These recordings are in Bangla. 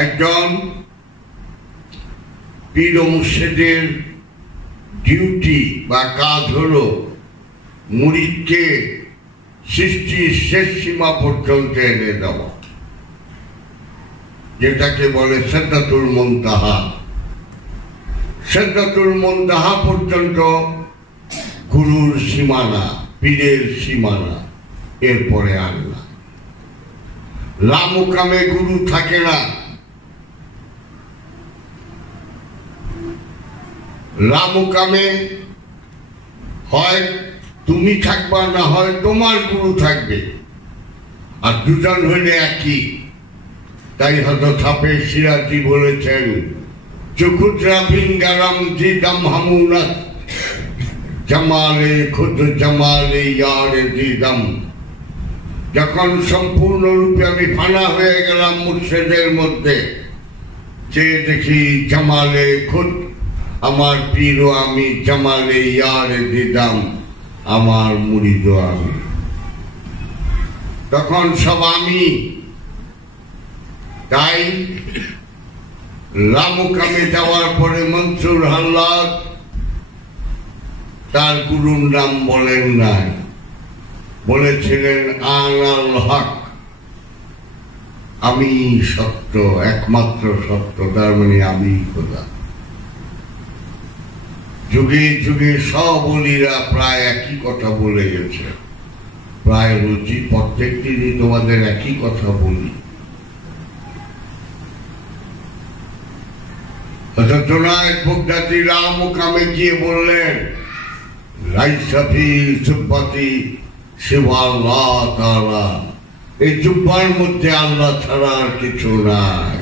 একজন পীর ও মুর্শিদের ডিউটি বা কাজ হলো মুরিদকে সৃষ্টির শেষ সীমা পর্যন্ত এনে দেওয়া, যেটাকে বলে সিদরাতুল মুনতাহা। সিদরাতুল মুনতাহা পর্যন্ত গুরুর সীমানা, পীরের সীমানা, এরপরে আল্লাহ। লামুকামে গুরু থাকে না। লামুকামে হয় তুমি থাকবা, না হয় তোমার গুরু থাকবে, আর দুজন হইলে একই। তাই হযরত হাফেজ সিরাজি বলেছেন, চুকুদ্রা বিঙ্গারাম জিদাম হামুনা জামালে খুদ জামালে ইয়ারে দিদাম। যখন সম্পূর্ণরূপে আমি ফানা হয়ে গেলাম মুর্শিদের মধ্যে, যে দেখি জামালে খুদ, আমার পীর ও আমি, জামালে ইয়ারে দিদাম, আমার মুরিদ ও আমি, তখন সব আমি। তাই লামুকামে যাওয়ার পরে মনসুর হাল্লাদ তার গুরুর নাম বলেন নাই, বলেছিলেন আনাল হক, আমি সত্য, একমাত্র সত্য, তার মানে আমি খোদা। যুগে যুগে সব অলিরা প্রায় একই কথা বলে গেছে, প্রায় রুচি প্রত্যেক দিনই তোমাদের একই কথা বলি। জোনায়েদ বাগদাদী লামুকামে গিয়ে বললেন, লাইসা ফি জুব্বাতি সিওয়া আল্লাহ তাআলা, এই জুব্বার মধ্যে আল্লাহ ছাড়া আর কিছু নাই।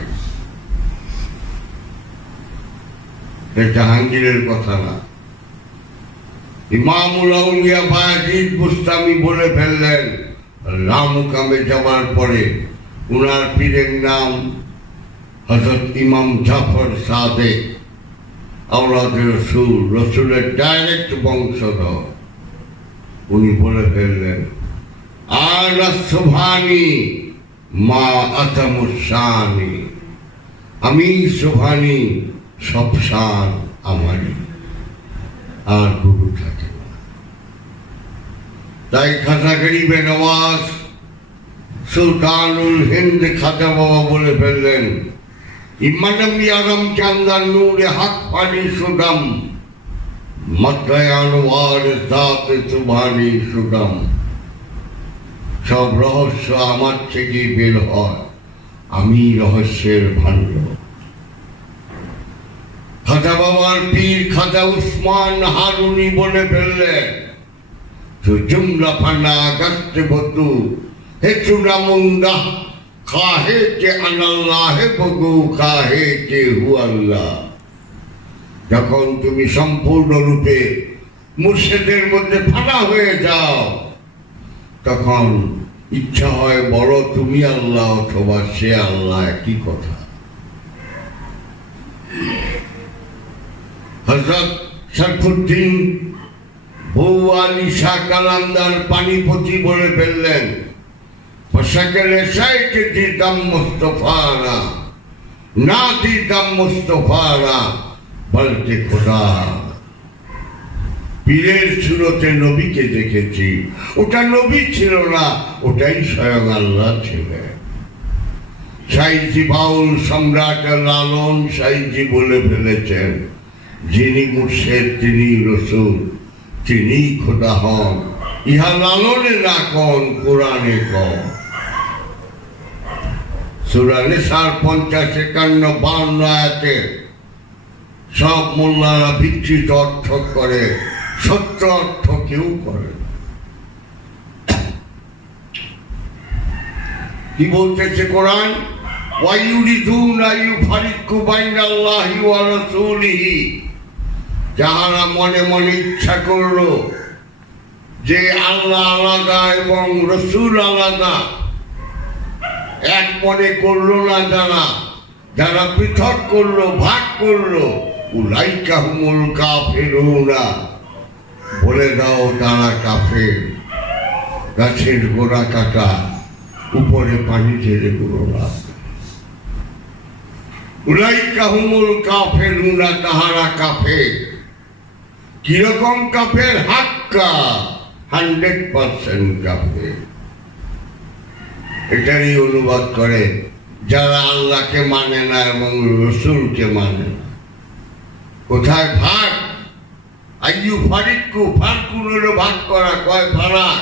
জাহাঙ্গীরের কথা না, ইমামুল আউলিয়া বায়জিদ বুস্তামি বলে ফেললেন লামুকামে যাওয়ার পরে। উনার পীরের নাম হযরত ইমাম জাফর সাদেক, আওলাদে রসুল, রসুলের ডাইরেক্ট বংশধর। উনি বলে ফেললেন, আনা সুবহানি মা আতামুসানি, আমি সুবহানি, সব শান আমারই, আর গুরু থাকে না। তাই খাজা গরিবে নওয়াজ সুলতানুল হিন্দ খাজা বাবা বলে ফেললেন, ইমানম ইয়ারম চান্দার নূরে হাক পানি সুদাম, মতয়ানওয়ার জাত সুবহানি সুদাম। সব রহস্য আমার থেকে বের হয়, আমি রহস্যের ভান্ডার। খাজা বাবার পীর খাজা উসমান হারুনি বলে ফেললেন, তো জুমলা ফানা গাছতে বতু হে চুনামুন্দা, খাহে কে আনাল্লাহ বগু, খাহে কে হু আল্লাহ। যখন তুমি সম্পূর্ণরূপে মুর্শিদের মধ্যে ফানা হয়ে যাও, তখন ইচ্ছা হয় বড় তুমি আল্লাহ অথবা সে আল্লাহ, একই কথা। হযরত শরফুদ্দীন বউ আলী শাহ কালান্দার পানিপতি বলে ফেললেন, ফসকেলে শাইকে দিদাম মুস্তফারা, না দিদাম মুস্তফারা বলতে খোদা। পীরের সুরতে নবীকে দেখেছি, ওটা নবী ছিল না, ওটাই স্বয়ং আল্লাহ ছিলেন। সাইজি বাউল সম্রাট লালন সাইজি বলে ফেলেছেন, যিনি মুর্শিদ তিনি রসুল, তিনি খোদা হন, ইহা লালনে না কন, কোরআনে কন। সূরা নিসার 50, 51, 52 আয়াতে সব মোল্লারা বিকৃত অর্থ করে, সত্য অর্থ কেউ করে। কি বলতেছে কোরআন? ওয়ায়ুরিদুনা ইউফারিকু বাইনাল্লাহি ওয়া রাসূলিহি, যাহারা মনে মনে ইচ্ছা করলো যে আল্লাহ আলাদা এবং রসুল আলাদা, এক মনে করলো না, যারা পৃথক করলো, ভাগ করলো, উলাইকা হুমুল কাফিরুনা, বলে দাও তারা কাফের। গাছের গোড়া কাটা, উপরে পানি ঢেলে গুলো না। উলাইকা হুমুল কাফেরুনা, তাহারা কাফের। কিরকম কাফের? হাক্কা, 100% কাফের। এটারই অনুবাদ করে যারা আল্লাহকে মানে না এবং রসুলকে মানে না। কোথায় ভাগ? আইয়ু ফারিকু, ফারকুন হলো ভাগ করা। কয় ফারাক?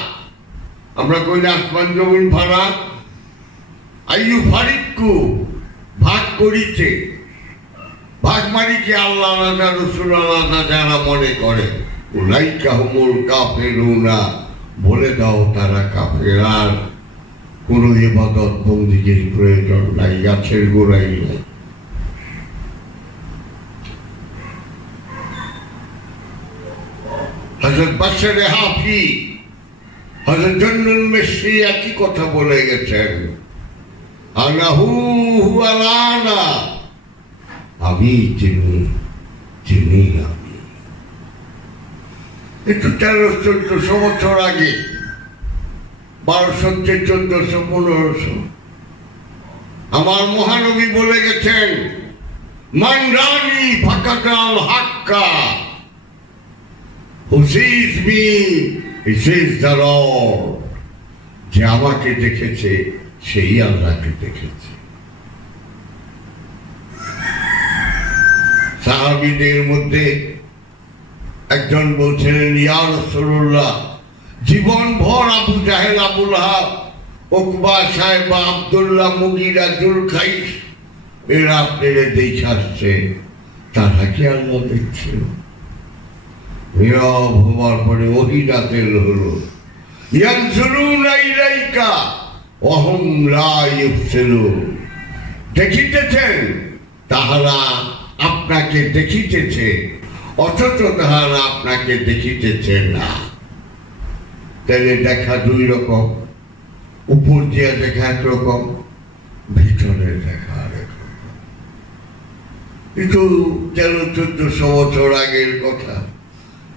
আমরা কই না আসমান জমিন ফারাক? আইয়ু ফারিকু, ভাগ করিতে। ভাগ মানে কি? আল্লাহ আলাদা, রসুল আলাদা যারা মনে করে, উলাইকা হুমুল কাফেরুনা, বলে দাও তারা কাফের। আর কোন ইবাদত বন্দেগীর প্রয়োজন নাই, গাছের গোড়াই নাই। হযরত বাশারে হাফি, হযরত জন্নুল মিশরি একই কথা বলে গেছেন, আনাহু হুয়ালানা, আমি তিনি, তিনি আমি। একটু 1300-1400 বছর আগে, 1200 থেকে 1400, 1500, আমার মহানবী বলে গেছেন, মান রানি ফাকাতাল হাক্কা, who sees me, he sees the Lord. যে আমাকে দেখেছে সেই আল্লাহকে দেখেছে। সাহাবীদের মধ্যে একজন বলছিলেন, ইয়া রাসূলুল্লাহ, জীবন ভর আবু জাহেল, আবু লাহাব, উকবা, সাহেবা, আব্দুল্লাহ, মুগিরা, জুলখাইস এরা আপনারা দেখে আসছে, তারা কি আল্লাহ দেখছিল? নীরব হবার পরে ওহী নাযিল হলো, ইয়ানজুরুনা ইলাইকা ওয়া হুম লা ইউবসিরুন। দেখিতেছেন, তাহারা আপনাকে দেখিতেছে, অথচ তাহারা আপনাকে দেখিতেছে না। তাহলে দেখা দুই রকম, উপর দিয়ে দেখা একরকম, ভিতরে দেখা আরেক রকম। কিন্তু 1300-1400 বছর আগের কথা।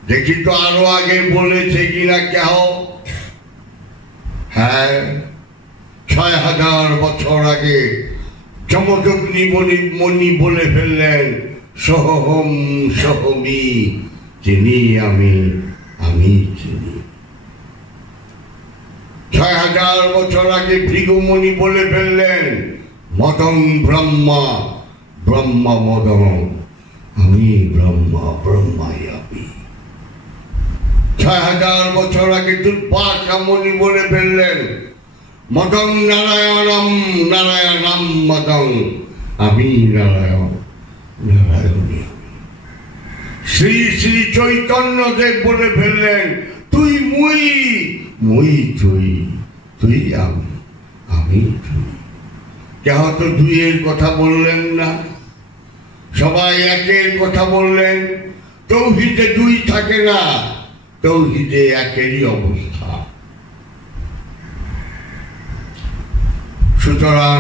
দেখি তো আরো আগে বলেছে কিনা কেহ? হ্যাঁ, 6000 বছর আগে যমদগ্নি মণি বলে ফেললেন, সহম সহমি, চিনি আমি, আমি চিনি। 6000 বছর আগে ভৃগুমণি বলে ফেললেন, মদং ব্রহ্মা, ব্রহ্মা মদং, আমি ব্রহ্মা, ব্রহ্মাই আমি। 6000 বছর আগে দুর্বাসা মুনি বলে ফেললেন, মদং নারায়ণম, নারায়ণম মদং, আমি নারায়ণ, নারায়ণী আমি। শ্রী শ্রী চৈতন্য দেব বলে ফেললেন, তুই মুই, মুই তুই, তুই আমি, আমি তুই। কেহ তো দুইয়ের কথা বললেন না, সবাই একের কথা বললেন। তৌহিদে দুই থাকে না, তৌহিদে একেরই অবস্থা। সুতরাং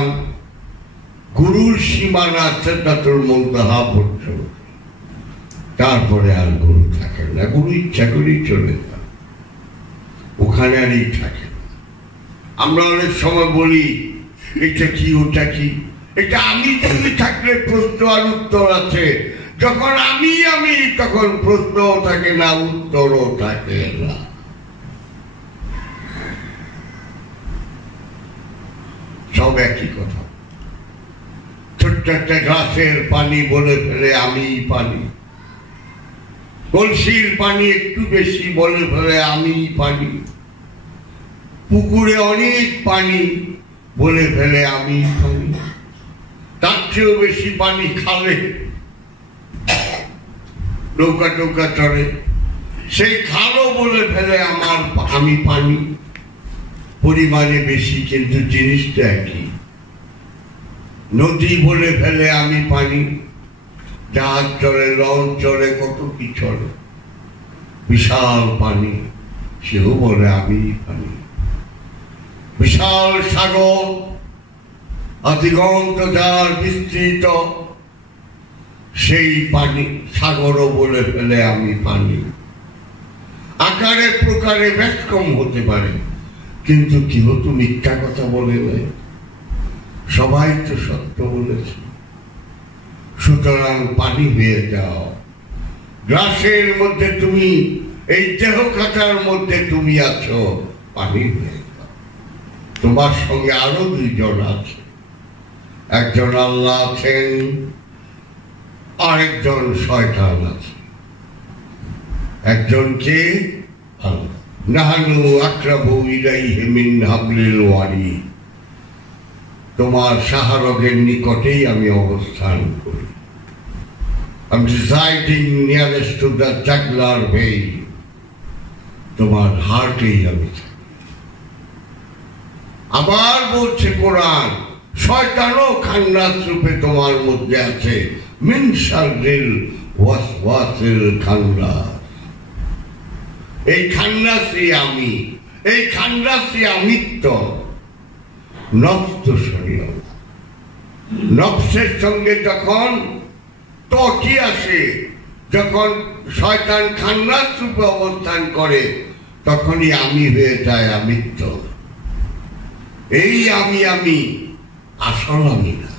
গুরুর সীমানা সিদরাতুল মুনতাহা পর্যন্ত, তারপরে আর গুরু থাকে না। গুরু ইচ্ছা করেই চলে যায়, ওখানে আরই থাকে। আমরা অনেক সময় বলি, এটা কি, ওটা কি। এটা আমি তুমি থাকলে প্রশ্ন আর উত্তর আছে। যখন আমি আমি, তখন প্রশ্নও থাকে না, উত্তরও থাকে না। সব একই কথা। ছোট্ট একটা গ্লাসের পানি বলে ফেলে আমি পানি, কলসির পানি একটু বেশি বলে ফেলে আমি পানি, পুকুরে অনেক পানি বলে ফেলে আমি পানি, তার চেয়েও বেশি পানি খালে নৌকা টৌকা চড়ে, সেই খালও বলে ফেলে আমার, আমি পানি। পরিমাণে বেশি কিন্তু জিনিসটা একই। নদী বলে ফেলে আমি পানি, জাহাজ চলে, লঞ্চ চলে, কত কি চলে, বিশাল পানি, সেও বলে আমি পানি। বিশাল সাগর, অধিগন্ত যার বিস্তৃত, সেই পানি সাগরও বলে ফেলে আমি পানি। আকারে প্রকারে ব্যতিক্রম হতে পারে, কিন্তু কেউ তো মিথ্যা কথা বলে নাই, সবাই তো সত্য বলেছে। সুতরাং পানি হয়ে যাও। গ্লাসের মধ্যে তুমি, এই দেহ খাতার মধ্যে তুমি আছো, পানি হয়ে যাও। তোমার সঙ্গে আরো দুইজন আছে, একজন আল্লাহ আছেন, আরেকজন শয়তান আছে। একজনকে আল্লাহ, নাহানু আকরাবু ইলাইহি মিন হাবলিল ওয়ারিদ, তোমার শাহরগের নিকটেই আমি অবস্থান করি। I'm residing nearest to the jugular vein, তোমার হার্টেই আমি থাকি। আবার বলছে কোরআন, শয়তানও খান্নাস রূপে তোমার মধ্যে আছে, মিন শাররিল ওয়াসওয়াসিল খান্নাস। এই খান্নাসই আমি, এই খান্নাসই আমিত্ব। নফস তো সরিয়ে, নফসের সঙ্গে যখন তটি আসে, যখন শয়তান খান্নাস রূপে অবস্থান করে, তখনই আমি হয়ে যায় আমিত্ব। এই আমি আসল আমি না,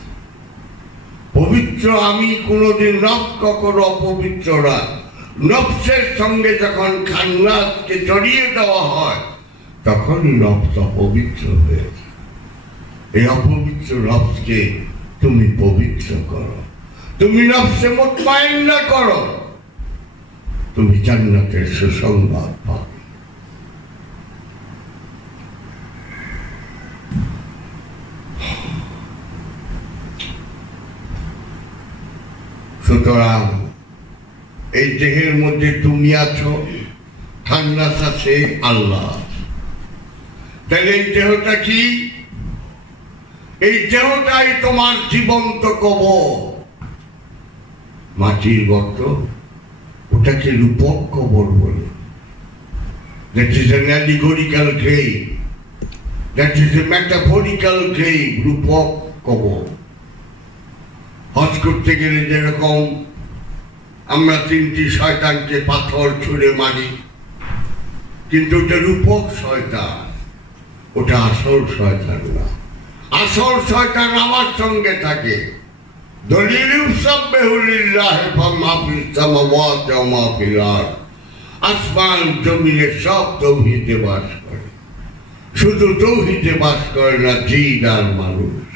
পবিত্র আমি কোনোদিন নফস কখনো অপবিত্র না। নফসের সঙ্গে যখন খান্নাসকে জড়িয়ে দেওয়া হয়, তখনই নফস অপবিত্র হয়ে যায়। এই অপবিত্র নফসকে তুমি পবিত্র করো, তুমি নফসে মুতমাইন্না করো, তুমি জান্নাতের সুসংবাদ পাবে। সুতরাং এই দেহের মধ্যে তুমি আছো, খান্নাস আছে, আল্লাহ। তাহলে এই দেহটা কি? এই দেহটাই তোমার জীবন্ত কবর। মাটির গর্ত, ওটাকে রূপক কবর বলে। That is an allegorical grave, that is a metaphorical grave, রূপক কবর। হজ করতে গেলে যেরকম আমরা 3টি শয়তানকে পাথর ছুঁড়ে মারি, কিন্তু ওটা রূপক শয়তান, ওটা আসল শয়তান না। আসল শয়তান আমার সঙ্গে থাকে। আসমান জমিনে সব তৌহিদে বাস করে, শুধু তৌহিদে বাস করে না জিন আর মানুষ।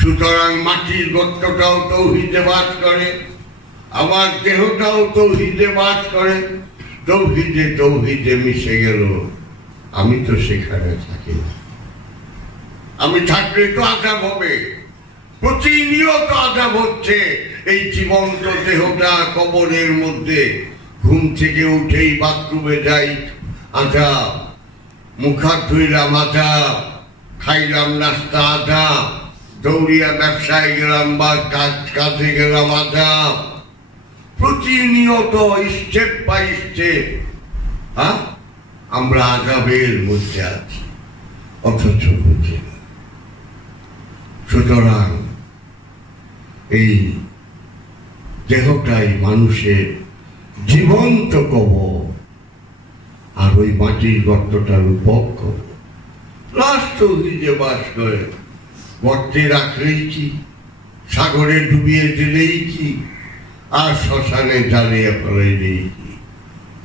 সুতরাং মাটির গর্তটাও তৌহিদে বাস করে, আমার দেহটাও তৌহিদে বাস করে। তৌহিদে মিশে গেল, আমি তো সেখানে থাকি না। আমি থাকলে তো আযাব হবে, প্রতিনিয়ত আযাব হচ্ছে। এই জীবন্ত দেহটা কবরের মধ্যে, ঘুম থেকে উঠেই বাথরুমে যাই, আযাব। মুখ হাত ধুইলাম, আযাব। খাইলাম নাস্তা, আযাব। দৌড়িয়া ব্যবসায় গেলাম বা কাজে গেলাম, আযাব। প্রতিনিয়ত স্টেপ বাই স্টেপ আমরা আযাবের মধ্যে আছি, অথচ বুঝি না। সুতরাং এই দেহটাই মানুষের জীবন্ত কবর, আর ওই মাটির গর্তটার রূপক কবর। তৌহিদে বাস করে, গর্তে রাখলেই কি, সাগরে ডুবিয়ে দিলেই কি, আর শ্মশানে জ্বালিয়ে ফেলাইলেই কি,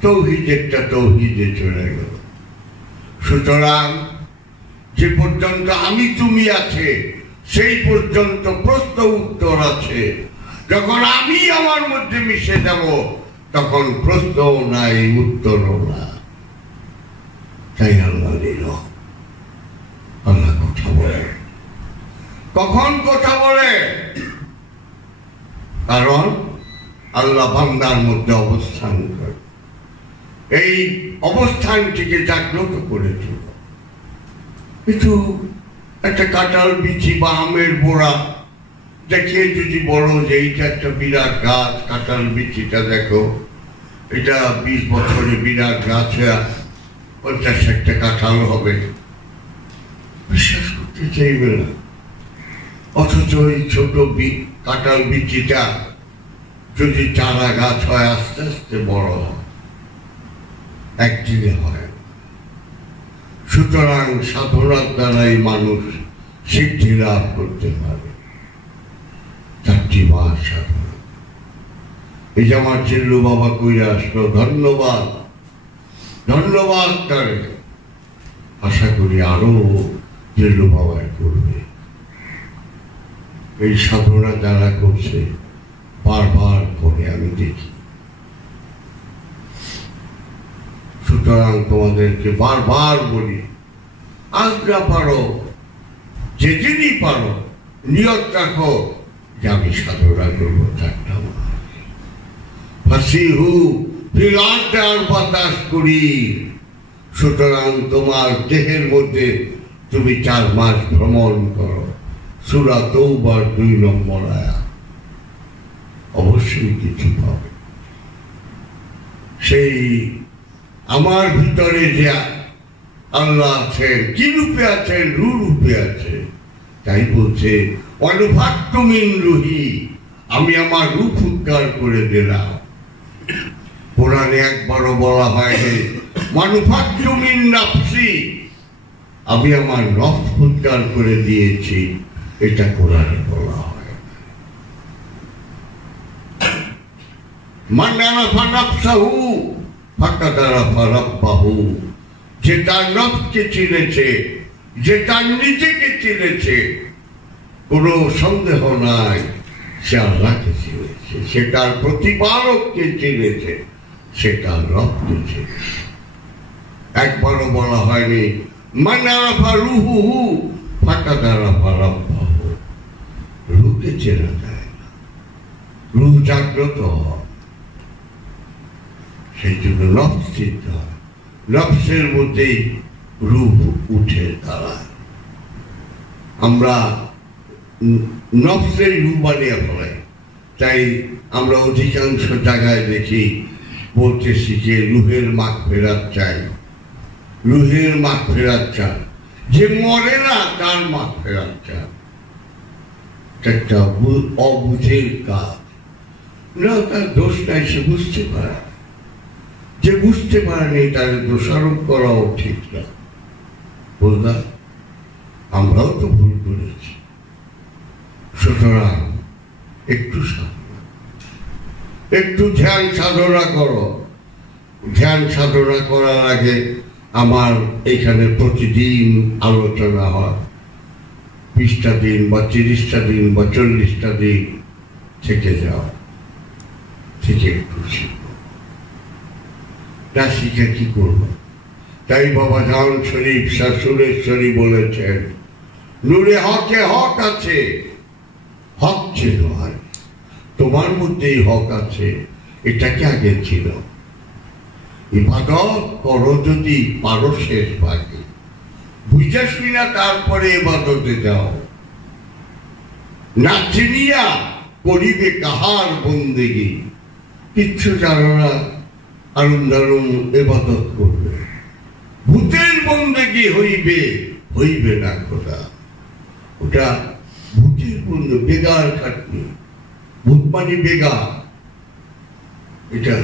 তৌহিদেরটা তৌহিদে চলে গেল। সুতরাং যে পর্যন্ত আমি তুমি আছে, সেই পর্যন্ত প্রশ্ন উত্তর আছে। যখন আমি আমার মধ্যে মিশে যাব, তখন প্রশ্নও নাই, উত্তরও না। তাই আল্লাহ নিল, আল্লাহ কথা বলে। কখন কথা বলে? কারণ আল্লাহ বান্দার মধ্যে অবস্থান করে, এই অবস্থানটিকে জাগ্রত করেছিল। কিন্তু একটা কাঁঠাল বিচি বা আমের বোড়া দেখিয়ে যদি বলো যে এইটা একটা বিরাট গাছ, কাঁঠাল বিচিটা দেখো, এটা 20 বছরে বিরাট গাছ, 50-60টা কাঁঠাল হবে, বিশ্বাস করতে চাইবে না। অথচ ওই ছোট কাঁঠাল বিচিটা যদি চারা গাছ হয়, আস্তে আস্তে বড় হয়, একদিনে হয়। সুতরাং সাধনার দ্বারাই মানুষ সিদ্ধি লাভ করতে পারে। জীবা সাধনা। এই যে আমার চিল্লু বাবা কইরা আসলো, ধন্যবাদ ধন্যবাদ তারে। আশা করি আরো চিল্লু বাবা করবে। এই সাধনা যারা করছে বারবার করে আমি দেখি। সুতরাং তোমাদেরকে বারবার বলি, আজ না পারো যেদিনই পারো নিয়ত রাখো যে আমি সাধনা করবো 4টা মাস। ফাসিহু ফিল আরদি আরবাতাশ করি। সুতরাং তোমার দেহের মধ্যে তুমি 4 মাস ভ্রমণ করো। সূরা তওবার 2 নম্বর আয়াত। অবশ্যই কিছু পাবে। সেই আমার ভিতরে যে আল্লাহ আছেন, কি রূপে আছেন? রূপে আছে। তাই বলছে অনুভাক্তু মিন রুহি, আমি আমার রূপ উদ্ধার করে দিলাম। কোরআনে একবারও বলা হয়নি মানুভাক্তু মিন নাফসি, আমি আমার নফস উদ্ধার করে দিয়েছি। এটা কোরআনে বলা হয়। মান আরাফা নাফসাহু ফাকাদ আরাফা রাব্বাহু, যে তার নফসকে চিনেছে, যে তার নিজেকে চিনেছে, কোনো সন্দেহ নাই সে আল্লাহকে চিনেছে। সে তার প্রতিপালককে চিনেছে, সে তার রবকে চিনেছে। একবারও বলা হয়নি মান আরাফা রুহুহু ফাকাদ আরাফা রাব্বাহু। রূহকে চেনা যায় না, রূহ জাগ্রত হয়। সেই জন্য নফস চিন্তা হয়, নফসের মধ্যেই রূহ উঠে দাঁড়ায়। আমরা নফসের রূহ বানিয়ে ফেলাই। তাই আমরা অধিকাংশ জায়গায় দেখি বলতে শিখে রুহের মাগফিরাত চাই, রুহের মাগফিরাত চাই। যে মরে না তার মাগফিরাত চাই। একটা অবুঝের কাজ না, তার দোষ নাই, সে বুঝতে পারে। যে বুঝতে পারেনি তার দোষারোপ করাও ঠিক না। বললাম আমরাও তো ভুল করেছি। সুতরাং একটু সাধনা, একটু ধ্যান সাধনা করো। ধ্যান সাধনা করার আগে আমার এখানে প্রতিদিন আলোচনা হয়। 20টা দিন বা 30টা দিন বা 40টা দিন থেকে যাও, থেকে একটু শিখো। তা শিখে কি করবো? তাই বাবা জান শরীফ শাহ সুরেশ্বরী বলেছেন, নূরে হকে হক আছে, হক ছিল আর তোমার মধ্যেই হক আছে, এটাকে আগে ছিল। ইবাদত করো যদি পারো শেষ ভাগে, বুঝে শুনা তারপরে ইবাদতে যাও। না চিনিয়া করিবে কাহার বন্দেগি, কিচ্ছু জানো না আরুম দারুম ইবাদত করবে। ভূতের বন্দেগি হইবে, হইবে না খোদা। ওটা ভূতের বন্ধু, বেগার খাটনি। ভূত মানে বেগার, এটা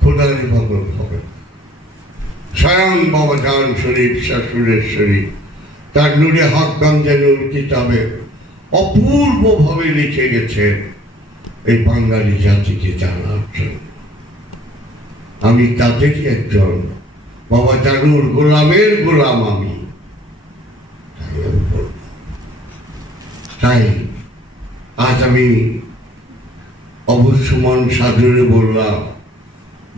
খোদার ইবাদত হবে। স্বয়ং বাবা জান শরীফ শাহ সুরেশ্বরী তার নূরে হক গঞ্জানুর কিতাবে অপূর্বভাবে লিখে গেছেন এই বাঙালি জাতিকে জানার জন্য। আমি তাদেরই একজন, বাবা জানুর গোলামের গোলাম আমি। তাই আজ আমি অবশ্যমান সাধুরে বললাম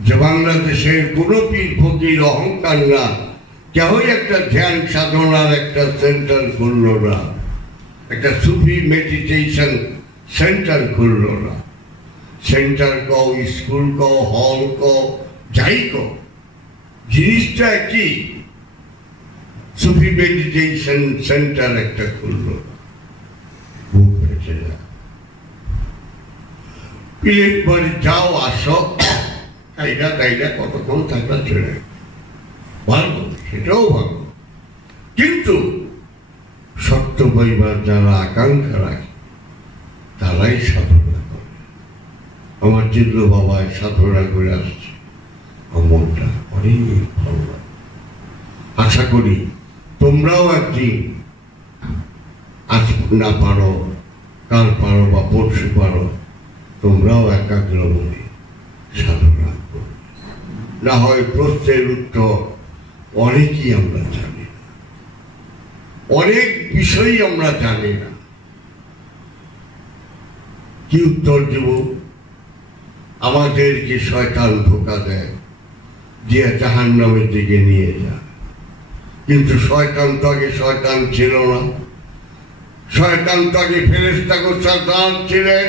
যে বাংলাদেশের কোনো পীর ফকির অহংকার না, কেউই একটা ধ্যান সাধনার একটা সেন্টার খুলল না, একটা সুফি মেডিটেশন সেন্টার খুলল না। সেন্টার কও, স্কুল কও, হল কও, যাই কও, জিনিসটা কি? সুফি মেডিটেশন সেন্টার একটা খুলল না। বুক ফেটে যায়। পীরের বাড়ি যাও, আসো, তাইরা কতক্ষণ থাকলে চলে ভালো, সেটাও ভালো। কিন্তু সত্য পাইবার যারা আকাঙ্ক্ষা রাখে তারাই সাধনা করে। আমার জিল্লু বাবায় সাধনা করে আসছে, মনটা অনেক ভালো লাগে। আশা করি তোমরাও একদিন আজ না পারো কাল পারো বা পরশু পারো তোমরাও একাগ্র মনে সাধনা করো। না হয় প্রশ্নের উত্তর অনেকই আমরা জানি না, অনেক বিষয়ই আমরা জানি না। কি উত্তর দেব? আমাদেরকে শয়তান ধোঁকা দেয়, দিয়ে জাহান্নামের দিকে নিয়ে যায়। কিন্তু শয়তান তো আগে শয়তান ছিল না, শয়তান তো আগে ফেরেশতা গোছাদার ছিলেন।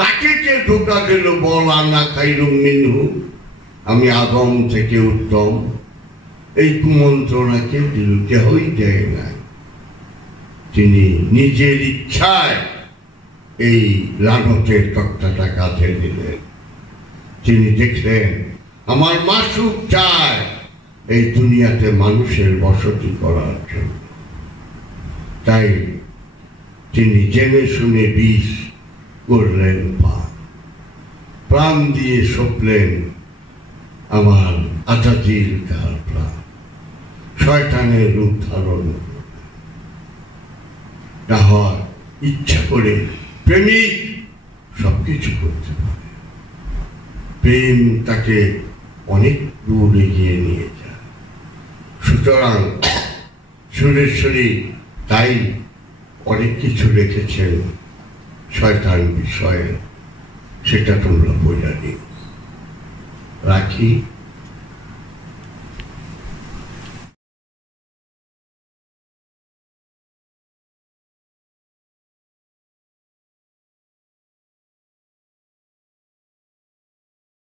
তাকে কে ধোঁকা দিল? বল আনা খাইরুম মিনহু, আমি আদম থেকে উত্তম। এই কুমন্ত্রণাকে দিল, কেহই দেয় না। তিনি নিজের ইচ্ছায় এই লানতের তক্তাটা কাঁধে দিলেন। তিনি দেখলেন আমার মাসুক চায় এই দুনিয়াতে মানুষের বসতি করার জন্য, তাই তিনি জেনে শুনে বিষ করলেন পান, প্রাণ দিয়ে সপলেন আমার আজাদির কার প্রাণ। শয়তানের রূপ ধারণ না হয় ইচ্ছা করে প্রেমিক সবকিছু করতে পারে। প্রেম তাকে অনেক দূর এগিয়ে নিয়ে যায়। সুতরাং সুরেশ্বরী তাই অনেক কিছু রেখেছেন শয়তান বিষয়ে, সেটা তোমরা বোঝানি। রাখি।